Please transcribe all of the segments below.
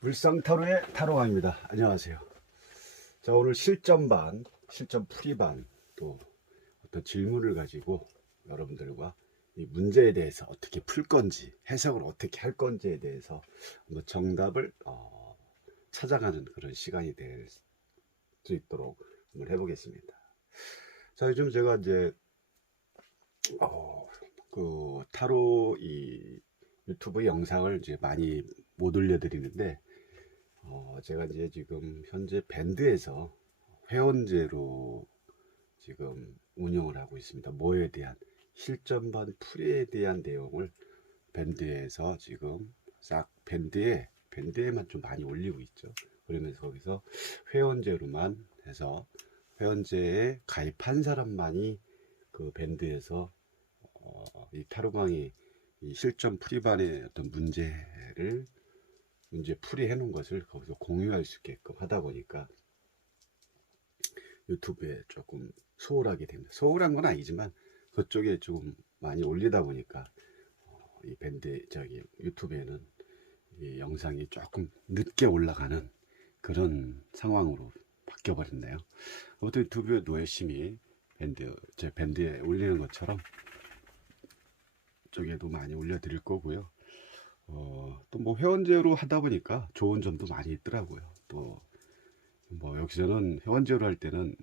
물상타로의 타로왕입니다. 안녕하세요. 자, 오늘 실전반, 실전풀이반 또 어떤 질문을 가지고 여러분들과 이 문제에 대해서 어떻게 풀 건지, 해석을 어떻게 할 건지에 대해서 한번 정답을 찾아가는 그런 시간이 될 수 있도록 한번 해보겠습니다. 자, 요즘 제가 이제 그 타로 이 유튜브 영상을 이제 많이 못 올려드리는데 제가 이제 지금 현재 밴드에서 회원제로 지금 운영을 하고 있습니다. 뭐에 대한 실전반 풀이에 대한 내용을 밴드에서 지금 싹 밴드에만 좀 많이 올리고 있죠. 그러면서 거기서 회원제로만 해서 회원제에 가입한 사람만이 그 밴드에서 이 타로강의 이 실전 풀이반의 어떤 문제 풀이해 놓은 것을 거기서 공유할 수 있게끔 하다 보니까 유튜브에 조금 소홀하게 됩니다. 소홀한 건 아니지만 그쪽에 조금 많이 올리다 보니까 이 유튜브에는 이 영상이 조금 늦게 올라가는 그런 상황으로 바뀌어 버렸네요. 아무튼 유튜브에도 열심히 제 밴드에 올리는 것처럼 쪽에도 많이 올려드릴 거고요. 또 뭐 회원제로 하다 보니까 좋은 점도 많이 있더라고요. 또 뭐 여기서는 회원제로 할 때는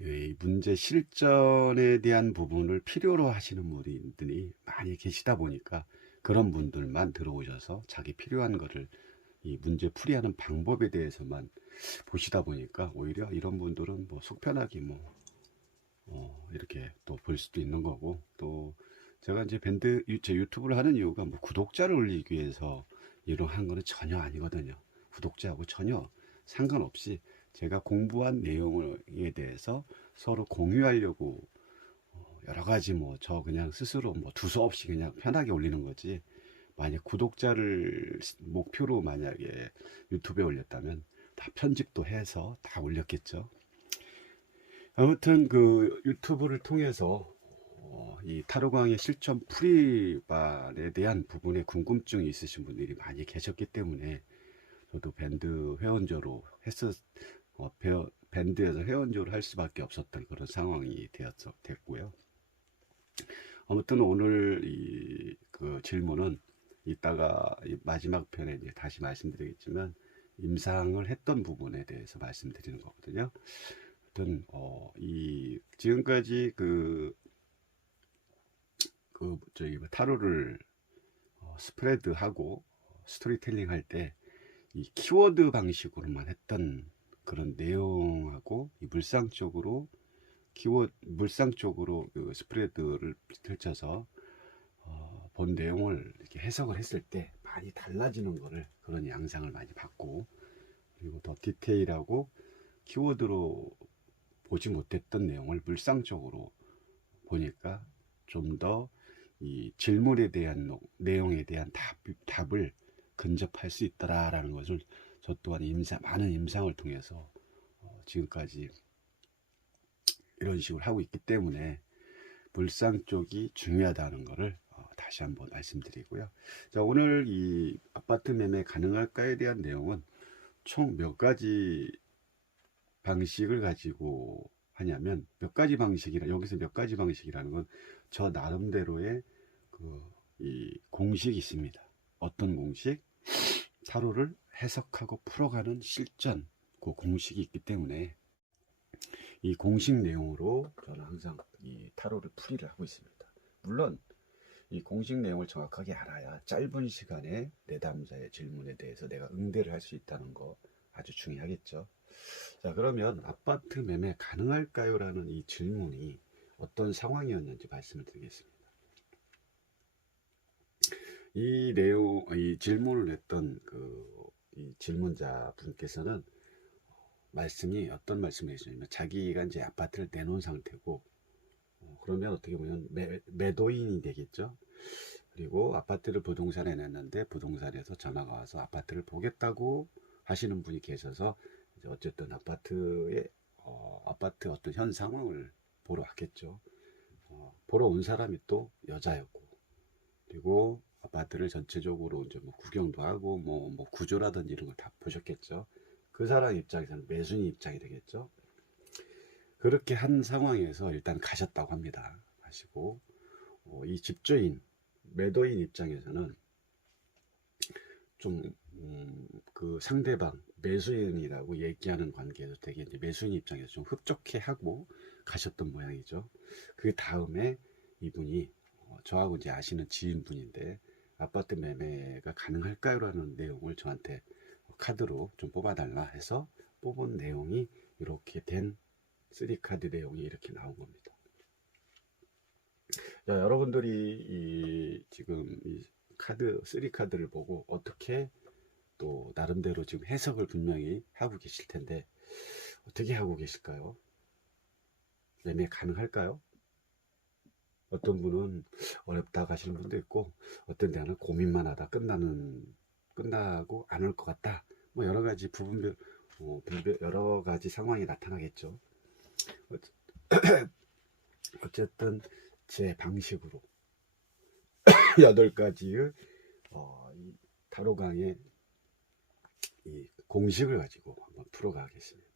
이 문제 실전에 대한 부분을 필요로 하시는 분들이 많이 계시다 보니까 그런 분들만 들어오셔서 자기 필요한 거를 이 문제 풀이하는 방법에 대해서만 보시다 보니까 오히려 이런 분들은 뭐 속편하게 이렇게 또 볼 수도 있는 거고, 또 제가 이제 제 유튜브를 하는 이유가 뭐 구독자를 올리기 위해서 이런 하는 거는 전혀 아니거든요. 구독자하고 전혀 상관없이 제가 공부한 내용에 대해서 서로 공유하려고 여러 가지 뭐 저 그냥 스스로 뭐 두서없이 그냥 편하게 올리는 거지, 만약 구독자를 목표로 만약에 유튜브에 올렸다면 다 편집도 해서 다 올렸겠죠. 아무튼 그 유튜브를 통해서 이 타로강의 실전 풀이반에 대한 부분에 궁금증이 있으신 분들이 많이 계셨기 때문에 저도 밴드 회원제로 밴드에서 회원제로 할 수밖에 없었던 그런 상황이 됐고요. 아무튼 오늘 그 질문은 이따가 마지막 편에 이제 다시 말씀드리겠지만 임상을 했던 부분에 대해서 말씀드리는 거거든요. 아무튼 지금까지 저희 타로를 스프레드하고 스토리텔링 할 때 이 키워드 방식으로만 했던 그런 내용하고 이 물상 쪽으로 그 스프레드를 펼쳐서 본 내용을 이렇게 해석을 했을 때 많이 달라지는 거를 그런 양상을 많이 봤고, 그리고 더 디테일하고 키워드로 보지 못했던 내용을 물상적으로 보니까 좀 더 이 질문에 대한 내용에 대한 답을 근접할 수 있더라라는 것을 저 또한 많은 임상을 통해서 지금까지 이런 식으로 하고 있기 때문에 물상 쪽이 중요하다는 것을 다시 한번 말씀드리고요. 자, 오늘 이 아파트 매매 가능할까에 대한 내용은 총 몇 가지 방식을 가지고 하냐면, 여기서 몇 가지 방식이라는 건 저 나름대로의 이 공식이 있습니다. 어떤 공식? 타로를 해석하고 풀어가는 실전, 그 공식이 있기 때문에 이 공식 내용으로 저는 항상 이 타로를 풀이를 하고 있습니다. 물론 이 공식 내용을 정확하게 알아야 짧은 시간에 내담자의 질문에 대해서 내가 응대를 할 수 있다는 거 아주 중요하겠죠. 자, 그러면 아파트 매매 가능할까요? 라는 이 질문이 어떤 상황이었는지 말씀을 드리겠습니다. 이 질문을 했던 이 질문자 분께서는 어떤 말씀을 해주냐면, 자기가 이제 아파트를 내놓은 상태고, 그러면 어떻게 보면 매도인이 되겠죠. 그리고 아파트를 부동산에 냈는데 부동산에서 전화가 와서 아파트를 보겠다고 하시는 분이 계셔서 이제 어쨌든 아파트 어떤 현 상황을 보러 왔겠죠. 보러 온 사람이 또 여자였고, 그리고 아파트를 전체적으로 이제 뭐 구경도 하고 뭐 구조라든지 이런 걸 다 보셨겠죠. 그 사람 입장에서는 매수인 입장이 되겠죠. 그렇게 한 상황에서 일단 가셨다고 합니다. 가시고 이 집주인 매도인 입장에서는 좀 그 상대방 매수인이라고 얘기하는 관계에서 되게 이제 매수인 입장에서 좀 흡족해 하고 가셨던 모양이죠. 그 다음에 이분이 저하고 이제 아시는 지인분인데 아파트 매매가 가능할까요? 라는 내용을 저한테 카드로 좀 뽑아달라 해서 뽑은 내용이 이렇게 된 3카드 내용이 이렇게 나온 겁니다. 자, 여러분들이 지금 이 카드 3카드를 보고 어떻게 또 나름대로 지금 해석을 분명히 하고 계실 텐데 어떻게 하고 계실까요? 매매 가능할까요? 어떤 분은 어렵다고 하시는 분도 있고 어떤 데는 고민만 하다 끝나고 안 올 것 같다. 뭐 여러 가지 부분별 여러 가지 상황이 나타나겠죠. 어쨌든 제 방식으로 8가지의 이 타로강의 이 공식을 가지고 한번 풀어가겠습니다.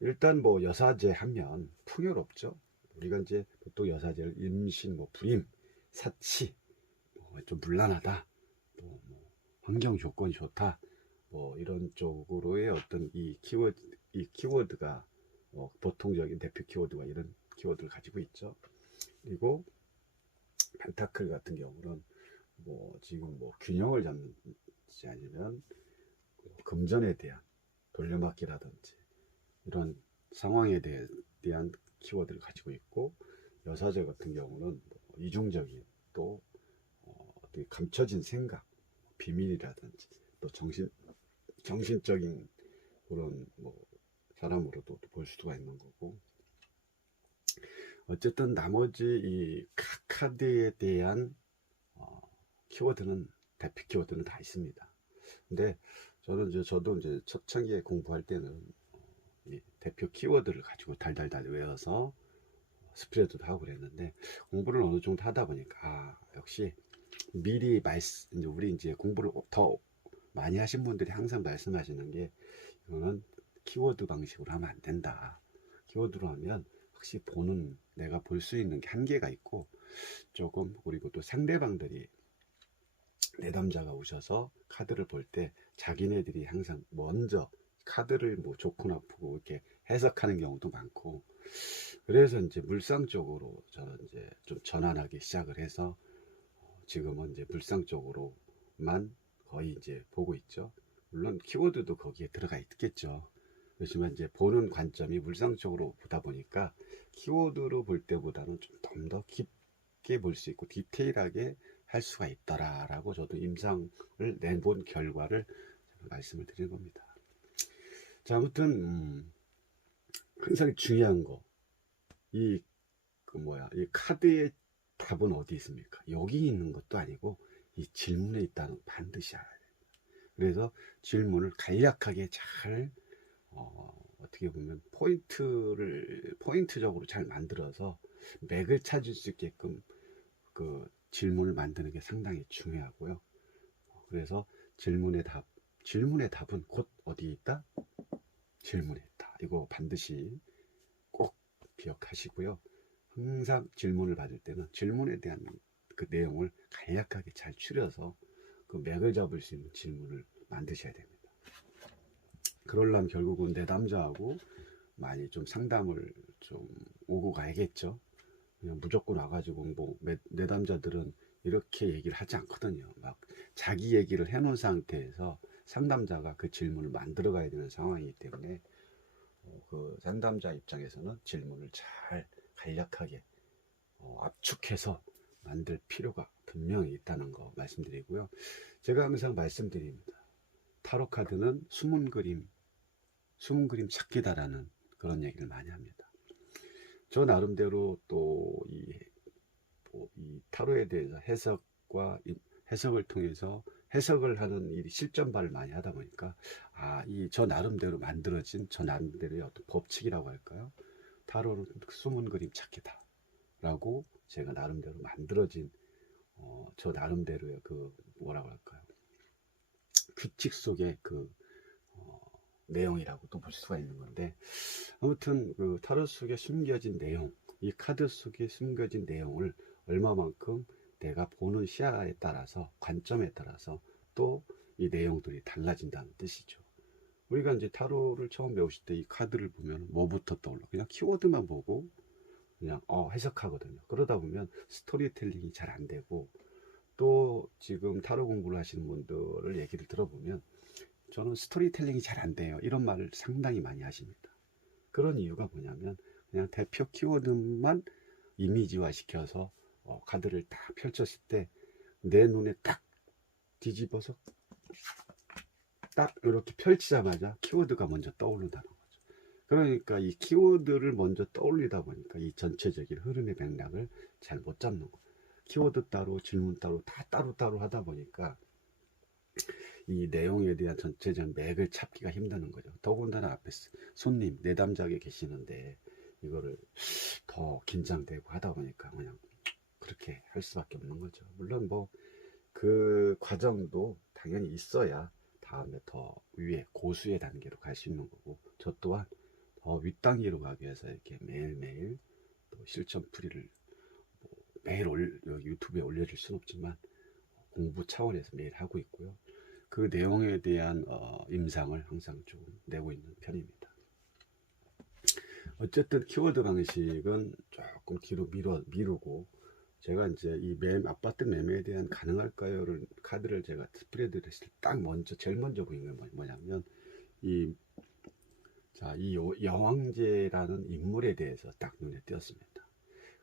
일단 뭐 여사제 하면 풍요롭죠. 우리가 이제 보통 여사제를 임신, 뭐 불임, 사치, 좀 문란하다, 뭐 환경 조건이 좋다, 뭐 이런 쪽으로의 어떤 이 키워드가 보통적인 대표 키워드가 이런 키워드를 가지고 있죠. 그리고 펜타클 같은 경우는 뭐 지금 뭐 균형을 잡는지 아니면 금전에 대한 돌려막기라든지 이런 상황에 대한 키워드를 가지고 있고, 여사제 같은 경우는 뭐 이중적인 또 어떻게 감춰진 생각, 비밀이라든지 또 정신적인 그런 뭐 사람으로도 볼 수가 있는 거고, 어쨌든 나머지 이 각 카드에 대한 키워드는 대표 키워드는 다 있습니다. 근데 저도 이제 초창기에 공부할 때는 이 대표 키워드를 가지고 달달달 외워서 스프레드도 하고 그랬는데, 공부를 어느 정도 하다 보니까 역시 미리 이제 우리 이제 공부를 더 많이 하신 분들이 항상 말씀하시는 게, 이거는 키워드 방식으로 하면 안 된다. 키워드로 하면 확실히 내가 볼 수 있는 게 한계가 있고, 조금, 그리고 또 상대방들이 내담자가 오셔서 카드를 볼 때 자기네들이 항상 먼저 카드를 뭐 좋고 나쁘고 이렇게 해석하는 경우도 많고, 그래서 이제 물상 쪽으로 저는 이제 좀 전환하기 시작을 해서 지금은 이제 물상 쪽으로만 거의 이제 보고 있죠. 물론 키워드도 거기에 들어가 있겠죠. 그렇지만 이제 보는 관점이 물상 쪽으로 보다 보니까 키워드로 볼 때보다는 좀 더 깊게 볼 수 있고 디테일하게 할 수가 있더라라고 저도 임상을 내본 결과를 말씀을 드리는 겁니다. 자, 아무튼 항상 중요한 거, 이 이 카드의 답은 어디 있습니까? 여기 있는 것도 아니고 이 질문에 있다는 거 반드시 알아야 돼요. 그래서 질문을 간략하게 잘 어떻게 보면 포인트적으로 잘 만들어서 맥을 찾을 수 있게끔 그 질문을 만드는 게 상당히 중요하고요. 그래서 질문의 답은 곧 어디 있다? 질문에 있다. 이거 반드시 꼭 기억하시고요. 항상 질문을 받을 때는 질문에 대한 그 내용을 간략하게 잘 추려서 그 맥을 잡을 수 있는 질문을 만드셔야 됩니다. 그러려면 결국은 내담자하고 많이 좀 상담을 좀 오고 가야겠죠. 그냥 무조건 와가지고 뭐 내담자들은 이렇게 얘기를 하지 않거든요. 막 자기 얘기를 해놓은 상태에서 상담자가 그 질문을 만들어 가야 되는 상황이기 때문에 그 상담자 입장에서는 질문을 잘 간략하게 압축해서 만들 필요가 분명히 있다는 거 말씀드리고요. 제가 항상 말씀드립니다. 타로 카드는 숨은 그림 찾기다라는 그런 얘기를 많이 합니다. 저 나름대로 또 이 타로에 대해서 해석을 통해서 해석을 하는 일이 실전발을 많이 하다 보니까 저 나름대로 만들어진 저 나름대로의 어떤 법칙이라고 할까요? 타로는 숨은 그림 찾기다 라고 제가 나름대로 만들어진 저 나름대로의 그 뭐라고 할까요? 규칙 속의 그 내용이라고 또 볼 수가 있는 건데, 아무튼 그 타로 속에 숨겨진 내용, 이 카드 속에 숨겨진 내용을 얼마만큼 내가 보는 시야에 따라서, 관점에 따라서 또 이 내용들이 달라진다는 뜻이죠. 우리가 이제 타로를 처음 배우실 때 이 카드를 보면 뭐부터 떠올라? 그냥 키워드만 보고 그냥 해석하거든요. 그러다 보면 스토리텔링이 잘 안 되고, 또 지금 타로 공부를 하시는 분들을 얘기를 들어보면 저는 스토리텔링이 잘 안 돼요, 이런 말을 상당히 많이 하십니다. 그런 이유가 뭐냐면 그냥 대표 키워드만 이미지화 시켜서 카드를 딱 펼쳤을 때 내 눈에 딱 뒤집어서 딱 이렇게 펼치자마자 키워드가 먼저 떠오른다는 거죠. 그러니까 이 키워드를 먼저 떠올리다 보니까 이 전체적인 흐름의 맥락을 잘 못 잡는 거예요. 키워드 따로 질문 따로 다 따로따로 하다 보니까 이 내용에 대한 전체적인 맥을 찾기가 힘드는 거죠. 더군다나 앞에 손님 내담자게 계시는데 이거를 더 긴장되고 하다 보니까 그냥 그렇게 할 수밖에 없는 거죠. 물론 뭐 그 과정도 당연히 있어야 다음에 더 위에 고수의 단계로 갈 수 있는 거고, 저 또한 더 윗단계로 가기 위해서 이렇게 매일매일 또 실전풀이를 뭐 매일 유튜브에 올려줄 수는 없지만 공부 차원에서 매일 하고 있고요. 그 내용에 대한 임상을 항상 좀 내고 있는 편입니다. 어쨌든 키워드 방식은 조금 뒤로 미루고, 제가 이제 이 아파트 매매에 대한 가능할까요를 카드를 제가 스프레드를 했을 때 딱 먼저 제일 먼저 보이는 게 뭐냐면 이 여왕제라는 인물에 대해서 딱 눈에 띄었습니다.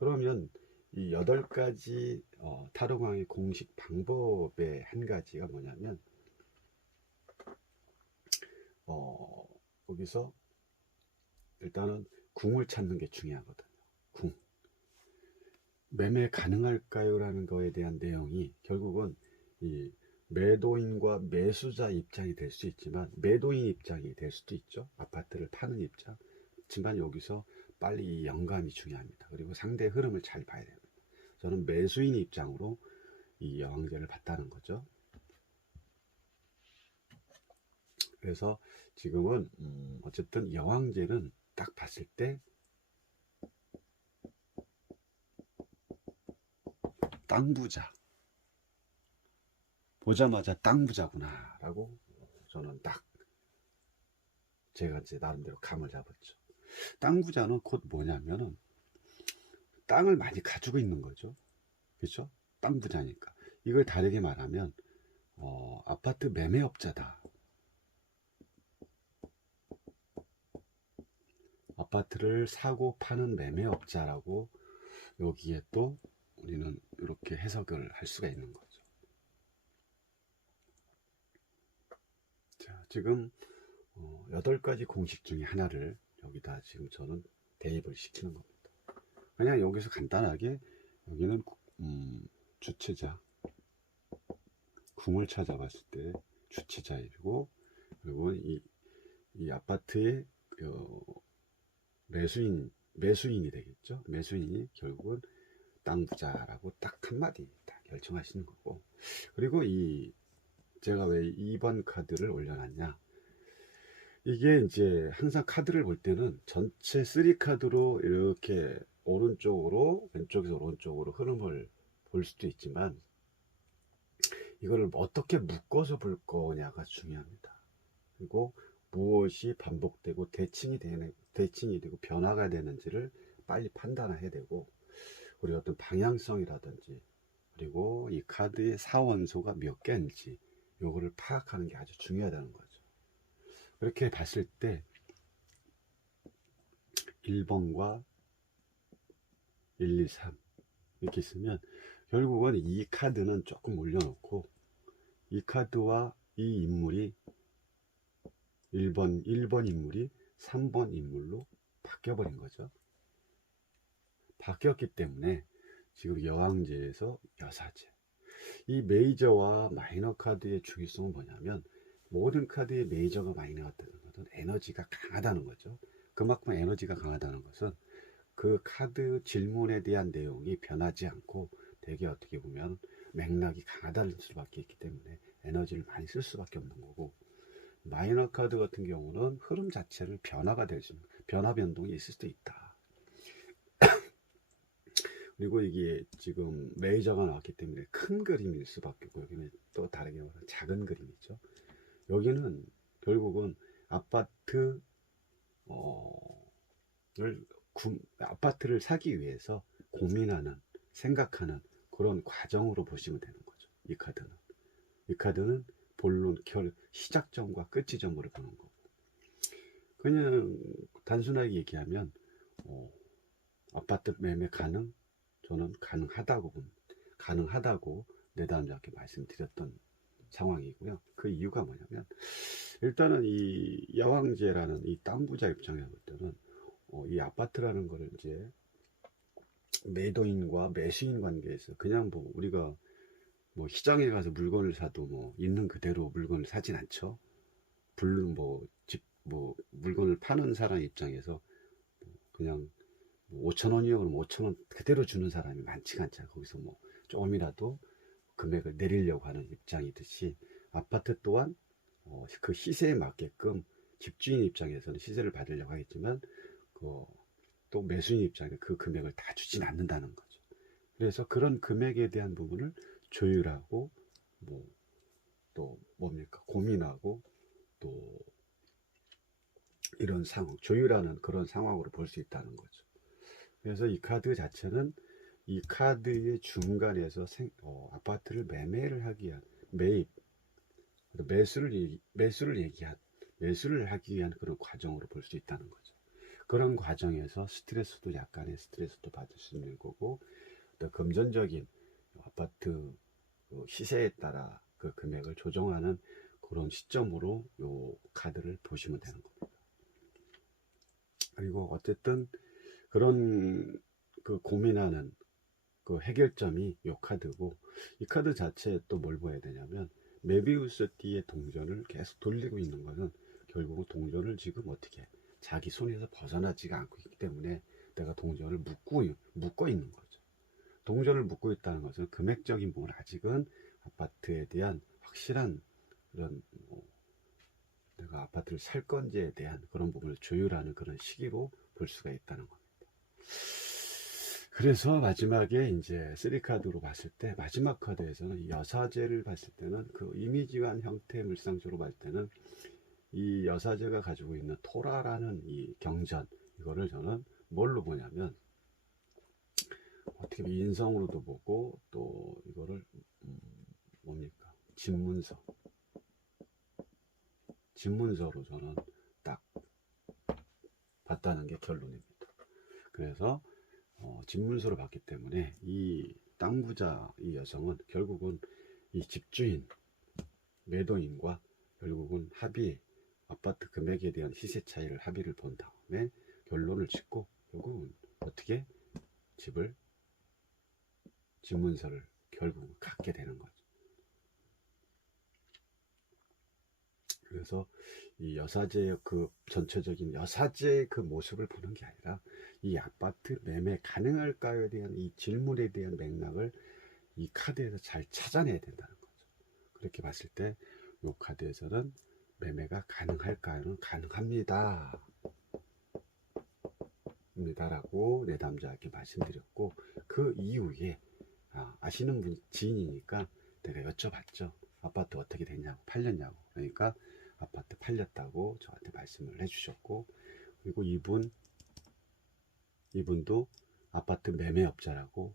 그러면 이 8가지 타로강의 공식 방법의 한 가지가 뭐냐면 거기서 일단은 궁을 찾는 게 중요하거든요. 궁. 매매 가능할까요? 라는 거에 대한 내용이 결국은 이 매도인과 매수자 입장이 될 수 있지만, 매도인 입장이 될 수도 있죠. 아파트를 파는 입장. 하지만 여기서 빨리 이 연감이 중요합니다. 그리고 상대의 흐름을 잘 봐야 됩니다. 저는 매수인 입장으로 이 여왕제를 봤다는 거죠. 그래서 지금은 어쨌든 여왕제는 딱 봤을 때 땅부자, 보자마자 땅부자구나 라고 저는 딱 제가 이제 나름대로 감을 잡았죠. 땅부자는 곧 뭐냐면은 땅을 많이 가지고 있는 거죠. 그렇죠? 땅부자니까. 이걸 다르게 말하면 아파트 매매업자다. 아파트를 사고 파는 매매업자라고 여기에 또 우리는 이렇게 해석을 할 수가 있는 거죠. 자, 지금 8가지 공식 중에 하나를 여기다 지금 저는 대입을 시키는 겁니다. 그냥 여기서 간단하게 여기는 주체자, 궁을 찾아봤을 때 주체자이고, 그리고 이 아파트의 매수인이 되겠죠. 매수인이 결국은 땅부자라고 딱 한마디 딱 결정하시는 거고, 그리고 제가 왜 2번 카드를 올려놨냐, 이게 이제 항상 카드를 볼 때는 전체 3카드로 이렇게 오른쪽으로 왼쪽에서 오른쪽으로 흐름을 볼 수도 있지만, 이거를 어떻게 묶어서 볼 거냐가 중요합니다. 그리고 무엇이 반복되고 대칭이 되고 변화가 되는지를 빨리 판단해야 되고, 우리 어떤 방향성이라든지, 그리고 이 카드의 사원소가 몇 개인지 요거를 파악하는 게 아주 중요하다는 거죠. 그렇게 봤을 때 1번과 1, 2, 3 이렇게 있으면 결국은 이 카드는 조금 올려놓고, 이 카드와 이 인물이 1번 인물이 3번 인물로 바뀌어버린 거죠. 바뀌었기 때문에 지금 여왕제에서 여사제, 이 메이저와 마이너 카드의 중요성은 뭐냐면, 모든 카드의 메이저가 마이너가 되는 것은 에너지가 강하다는 거죠. 그만큼 에너지가 강하다는 것은 그 카드 질문에 대한 내용이 변하지 않고 되게 어떻게 보면 맥락이 강하다는 수밖에 있기 때문에 에너지를 많이 쓸 수밖에 없는 거고, 마이너 카드 같은 경우는 흐름 자체를 변화가 될 수, 변화 변동이 있을 수도 있다. 그리고 이게 지금 레이저가 나왔기 때문에 큰 그림일 수밖에 없고, 여기는 또 다르게 말하면 작은 그림이죠. 여기는 결국은 아파트 아파트를 사기 위해서 고민하는, 생각하는 그런 과정으로 보시면 되는 거죠. 이 카드는 본론 시작점과 끝지점으로 보는 거고, 그냥 단순하게 얘기하면 아파트 매매 저는 가능하다고 내담자께 말씀드렸던 상황이고요. 그 이유가 뭐냐면, 일단은 이 야왕제라는 이 땅 부자 입장에 볼 때는 이 아파트라는 거를 이제 매도인과 매수인 관계에서 그냥 뭐 우리가 뭐 시장에 가서 물건을 사도 뭐 있는 그대로 물건을 사진 않죠. 물건을 파는 사람 입장에서 그냥 5,000원이요 그럼 5,000원 그대로 주는 사람이 많지가 않잖아요. 거기서 뭐 조금이라도 금액을 내리려고 하는 입장이듯이, 아파트 또한 그 시세에 맞게끔 집주인 입장에서는 시세를 받으려고 하겠지만, 또 매수인 입장에 그 금액을 다 주진 않는다는 거죠. 그래서 그런 금액에 대한 부분을 조율하고, 또 뭡니까, 고민하고, 또 이런 상황, 조율하는 그런 상황으로 볼 수 있다는 거죠. 그래서 이 카드 자체는 이 카드의 중간에서 아파트를 매매를 하기 위한 매수를 하기 위한 그런 과정으로 볼 수 있다는 거죠. 그런 과정에서 약간의 스트레스도 받을 수 있는 거고, 또 금전적인 아파트 시세에 따라 그 금액을 조정하는 그런 시점으로 요 카드를 보시면 되는 겁니다. 그리고 어쨌든 그런 그 고민하는 그 해결점이 요 카드고, 이 카드 자체에 또 뭘 봐야 되냐면, 메비우스 띠의 동전을 계속 돌리고 있는 것은 결국 동전을 지금 어떻게 자기 손에서 벗어나지가 않고 있기 때문에 내가 동전을 묶어 있는 거죠. 동전을 묶고 있다는 것은 금액적인 부분, 아직은 아파트에 대한 확실한 그런 내가 아파트를 살 건지에 대한 그런 부분을 조율하는 그런 시기로 볼 수가 있다는 겁니다. 그래서 마지막에 이제 3카드로 봤을 때, 마지막 카드에서는 여사제를 봤을 때는 그 이미지관 형태 물상적으로 봤을 때는 이 여사제가 가지고 있는 토라라는 이 경전, 이거를 저는 뭘로 보냐면, 어떻게 보면 인성으로도 보고, 또 이거를 뭡니까, 집문서로 저는 딱 봤다는 게 결론입니다. 그래서 집문서로 봤기 때문에 이 땅부자 이 여성은 결국은 이 집주인 매도인과 결국은 아파트 금액에 대한 시세 차이를 합의를 본 다음에 결론을 짓고, 결국은 어떻게 집문서를 결국은 갖게 되는 거죠. 그래서 이 여사제의 그 전체적인 여사제의 그 모습을 보는 게 아니라, 이 아파트 매매 가능할까요에 대한 이 질문에 대한 맥락을 이 카드에서 잘 찾아내야 된다는 거죠. 그렇게 봤을 때 이 카드에서는 매매가 가능할까요는 가능합니다 라고 내담자에게 말씀드렸고, 그 이후에 아시는 분 지인이니까 내가 여쭤봤죠. 아파트 어떻게 됐냐고, 팔렸냐고. 그러니까 아파트 팔렸다고 저한테 말씀을 해주셨고, 그리고 이분도 아파트 매매업자라고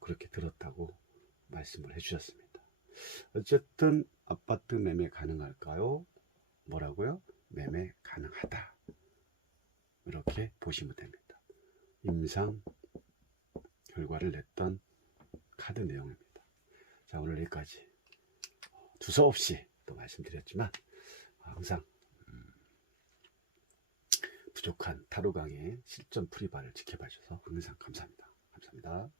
그렇게 들었다고 말씀을 해주셨습니다. 어쨌든 아파트 매매 가능할까요? 뭐라고요? 매매 가능하다, 이렇게 보시면 됩니다. 임상 결과를 냈던 카드 내용입니다. 자, 오늘 여기까지 두서없이 또 말씀드렸지만, 항상 부족한 타로 강의 실전 풀이반을 지켜봐 주셔서 항상 감사합니다. 감사합니다.